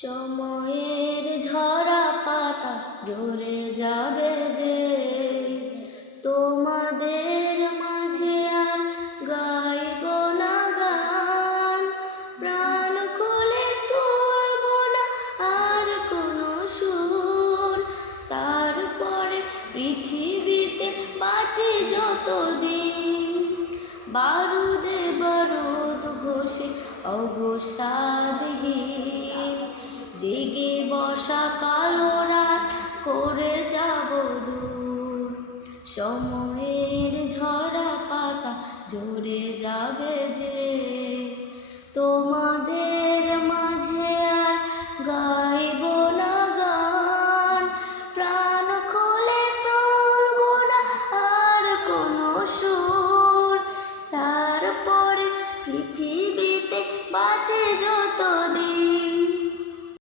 সময়ের ঝরা পাতা ঝরে যাবে যে তোমাদের মাঝে আর গাইব না গান। প্রাণ খুলে তুলব না আর কোনো সুর। তারপরে পৃথিবীতে বাঁচি যতদিন। বারুদে বারুদ ঘষে অবসাদহীন জেগে বসা কালো রাত করে যাব দূর। সময়ের ঝরা পাতা জোরে যাবে যে। তোমাদের মাঝে আর গাইব না গান। প্রাণ খোলে তুলব না আর কোনো সুর। তারপরে পৃথিবীতে বাঁচে যতদিন